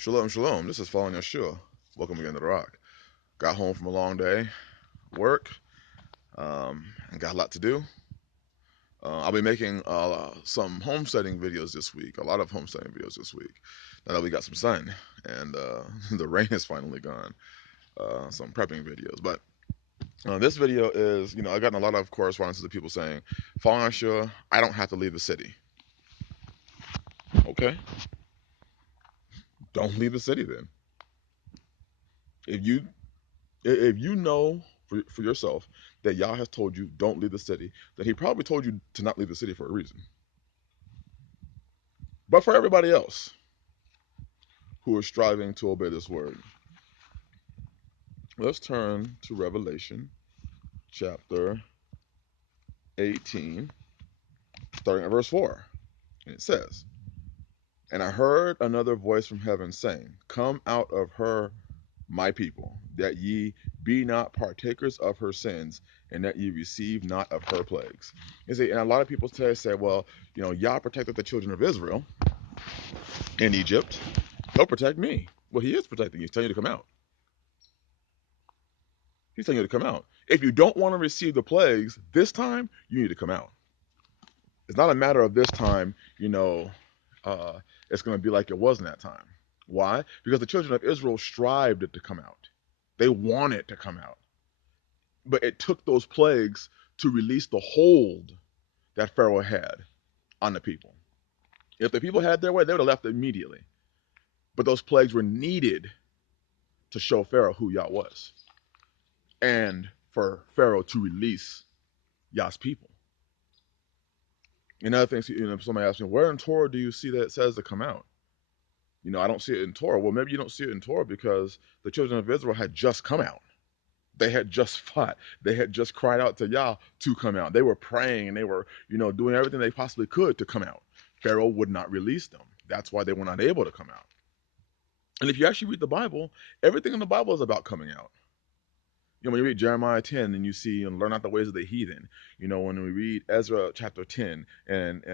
Shalom, shalom. This is Following Yahshua. Welcome again to the Rock. Got home from a long day, work, and got a lot to do. I'll be making some homesteading videos this week, a lot of homesteading videos this week. Now that we got some sun and the rain is finally gone, some prepping videos. But this video is, I've gotten a lot of correspondences of people saying, Following Yahshua, I don't have to leave the city. Okay, don't leave the city then. If you if you know for yourself that Yah has told you don't leave the city, then he probably told you to not leave the city for a reason. But for everybody else who is striving to obey this word, let's turn to Revelation chapter 18, starting at verse 4. And it says, "And I heard another voice from heaven saying, Come out of her, my people, that ye be not partakers of her sins, and that ye receive not of her plagues." You see, and a lot of people today say, well, Yah protected the children of Israel in Egypt. He'll protect me. Well, he is protecting you. He's telling you to come out. He's telling you to come out. If you don't want to receive the plagues this time, you need to come out. It's not a matter of this time, it's going to be like it was in that time. Why? Because the children of Israel strived to come out. They wanted to come out. But it took those plagues to release the hold that Pharaoh had on the people. If the people had their way, they would have left immediately. But those plagues were needed to show Pharaoh who Yah was, and for Pharaoh to release Yah's people. And other things, if somebody asks me, where in Torah do you see that it says to come out? I don't see it in Torah. Well, maybe you don't see it in Torah because the children of Israel had just come out. They had just fought. They had just cried out to Yah to come out. They were praying and they were, doing everything they possibly could to come out. Pharaoh would not release them. That's why they were not able to come out. And if you actually read the Bible, everything in the Bible is about coming out. When you read Jeremiah 10 and you see and learn out the ways of the heathen, when we read Ezra chapter 10 and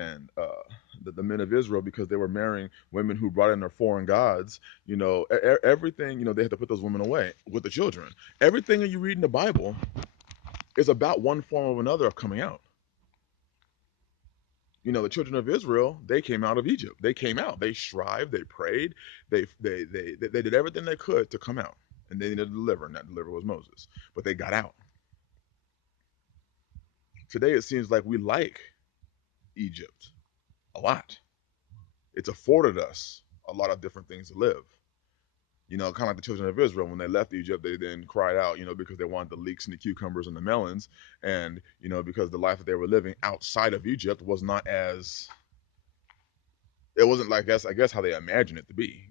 the men of Israel, because they were marrying women who brought in their foreign gods, everything, they had to put those women away with the children. Everything that you read in the Bible is about one form or another of coming out. The children of Israel, they came out of Egypt. They came out. They strived. They prayed. They did everything they could to come out. And they needed to deliver, and that deliverer was Moses. But they got out. Today it seems like we like Egypt a lot. It's afforded us a lot of different things to live. Kind of like the children of Israel, when they left Egypt, they then cried out, because they wanted the leeks and the cucumbers and the melons. And, because the life that they were living outside of Egypt was not as, it wasn't like, I guess how they imagined it to be,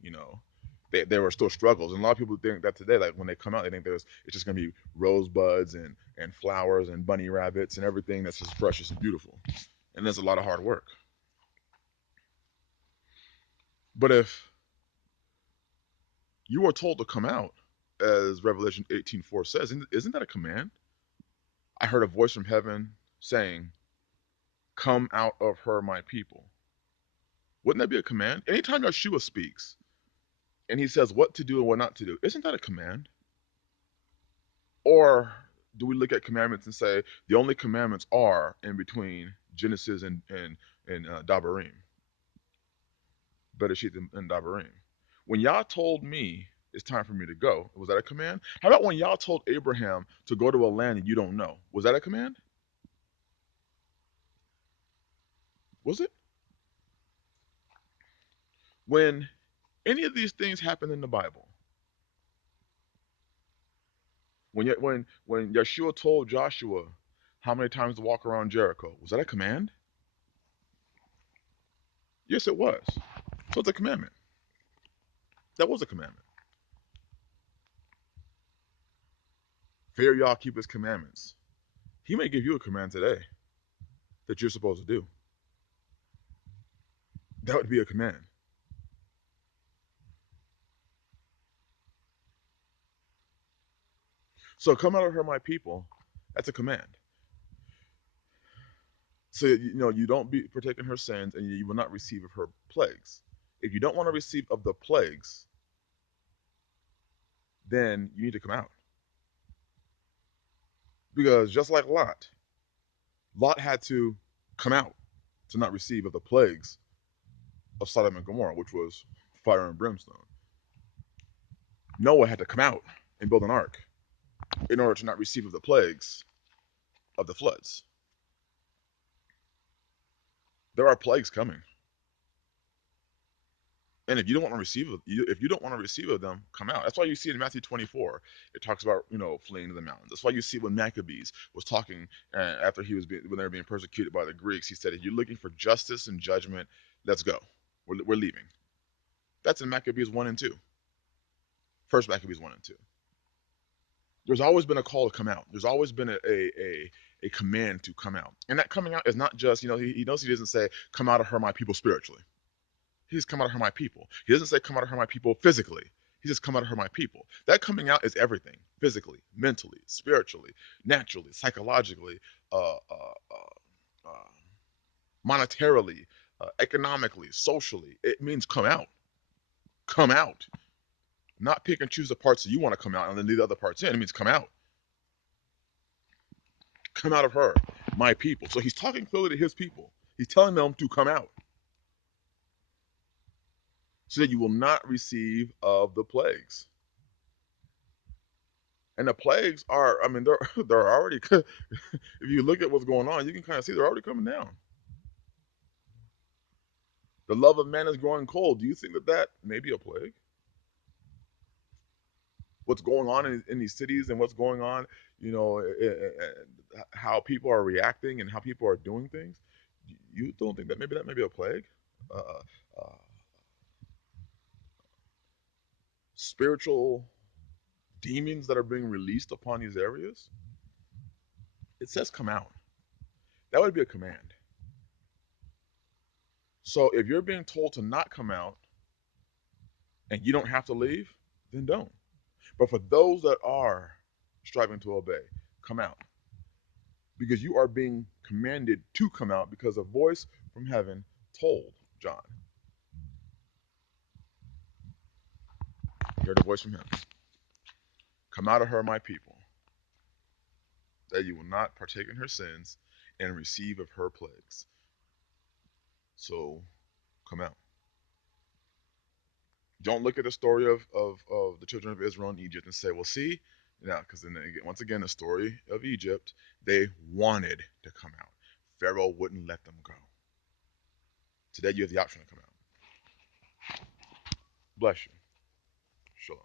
There were still struggles. And a lot of people think that today, like when they come out, they think it's just going to be rosebuds and flowers and bunny rabbits and everything that's just precious and beautiful. And there's a lot of hard work. But if you are told to come out, as Revelation 18:4 says, isn't that a command? I heard a voice from heaven saying, Come out of her, my people. Wouldn't that be a command? Anytime Yahshua speaks and he says what to do and what not to do, isn't that a command? Or do we look at commandments and say the only commandments are in between Genesis and Dabarim, Bereshit and Dabarim? When Yah told me it's time for me to go, was that a command? How about when Yah told Abraham to go to a land that you don't know? Was that a command? Was it? When any of these things happen in the Bible, when Yeshua told Joshua how many times to walk around Jericho, was that a command? Yes, it was. So it's a commandment. That was a commandment. Fear Yah, keep his commandments. He may give you a command today that you're supposed to do. That would be a command. So come out of her, my people. That's a command. So you don't be partaking her sins, and you will not receive of her plagues. If you don't want to receive of the plagues, then you need to come out. Because just like Lot had to come out to not receive of the plagues of Sodom and Gomorrah, which was fire and brimstone. Noah had to come out and build an ark in order to not receive of the plagues of the floods. There are plagues coming. And if you don't want to receive if you don't want to receive of them, come out. That's why you see in Matthew 24, it talks about fleeing to the mountains. That's why you see when Maccabees was talking after when they were being persecuted by the Greeks, he said, "If you're looking for justice and judgment, let's go. We're leaving." That's in Maccabees 1 and 2. First Maccabees 1 and 2. There's always been a call to come out. There's always been a command to come out, and that coming out is not just he knows he doesn't say come out of her my people spiritually. He's come out of her my people. He doesn't say come out of her my people physically. He says come out of her my people. That coming out is everything: physically, mentally, spiritually, naturally, psychologically, uh, monetarily, economically, socially. It means come out. Come out. Not pick and choose the parts that you want to come out and then leave the other parts in. It means come out. Come out of her, my people. So he's talking clearly to his people. He's telling them to come out so that you will not receive of the plagues. And the plagues are, I mean, they're already, if you look at what's going on, you can kind of see they're already coming down. The love of man is growing cold. Do you think that may be a plague? What's going on in these cities and what's going on, how people are reacting and how people are doing things? You don't think that may be a plague? Uh, uh, Spiritual demons that are being released upon these areas? It says come out. That would be a command. So if you're being told to not come out and you don't have to leave, then don't. But for those that are striving to obey, come out. Because you are being commanded to come out because a voice from heaven told John. You heard a voice from heaven. Come out of her, my people, that you will not partake in her sins and receive of her plagues. So come out. Don't look at the story of the children of Israel in Egypt and say, well, see, now, because then once again, the story of Egypt, they wanted to come out. Pharaoh wouldn't let them go. Today, you have the option to come out. Bless you. Shalom.